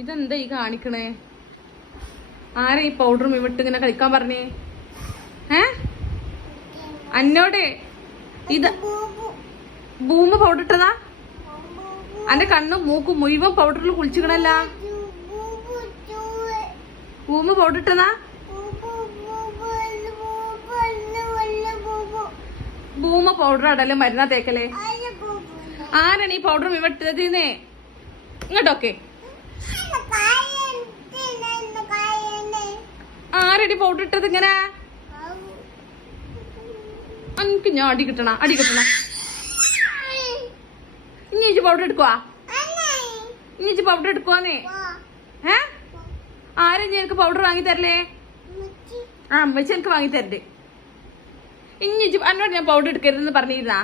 ഇതെന്താ ഈ കാണിക്കണേ? ആരാ ഈ പൗഡറും ഇവിട്ട് ഇങ്ങനെ കളിക്കാൻ പറഞ്ഞേ? അന്നോട് ഇത് ഭൂമി പൗഡർ ഇട്ടതാ? അന്റെ കണ്ണും മൂക്കും മുഴുവൻ പൗഡറിൽ കുളിച്ചിക്കണല്ല. ഭൂമി പൗഡർ ഇട്ടതാ? ഭൂമ പൗഡർ ഇടല്ലേ മരുന്നാ തേക്കല്ലേ? ആരാണ് ഈ പൗഡർ ഇവിട്ടതിന്നേ? ഇങ്ങോട്ടൊക്കെ ആരടി പൗഡർ ഇട്ടത് ഇങ്ങനെ? എനിക്ക് ഞാൻ അടി കിട്ടണ ഇഞ്ഞി പൗഡർ എടുക്കുവാ? ഇഞ്ഞി പൗഡർ എടുക്കുവാന്നേ? ആരാ എനിക്ക് പൗഡർ വാങ്ങി തരല്ലേ? അമ്മച്ചി എനിക്ക് വാങ്ങി തരണ്ടേ? ഇഞ്ഞി എന്നോട് ഞാൻ പൗഡർ എടുക്കരുതെന്ന് പറഞ്ഞിരുന്നാ?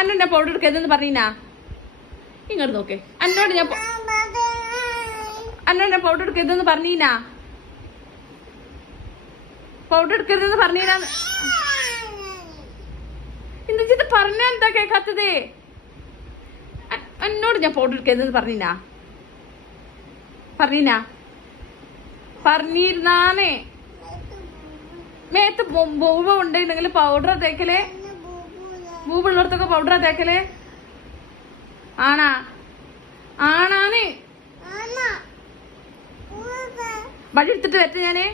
എന്നോട് ഞാൻ പൗഡർ എടുക്കരുതെന്ന് പറഞ്ഞിനാ? ഇങ്ങോട്ട് നോക്കേ. എന്നോട് ഞാൻ പൗഡർ എടുക്കരുതെന്ന് പറഞ്ഞീനാ? പൗഡർ എടുക്കരുതെന്ന് പറഞ്ഞീനാ? എന്താ പറഞ്ഞ എന്താ കേക്കാത്തത്? എന്നോട് ഞാൻ പൗഡർ എടുക്കരുതെന്ന് പറഞ്ഞിരുന്നാനേ? മേത്ത് ബൂബ ഉണ്ടെങ്കിൽ പൗഡറാ തേക്കലേ? ബൂബുള്ളടത്തൊക്കെ പൗഡറാ തേക്കലേ? ആണാണ്. വഴി എടുത്തിട്ട് വരട്ടെ? ഞാന്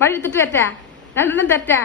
വഴി എടുത്തിട്ട് വരട്ടെ? രണ്ടെണ്ണം തെറ്റാ?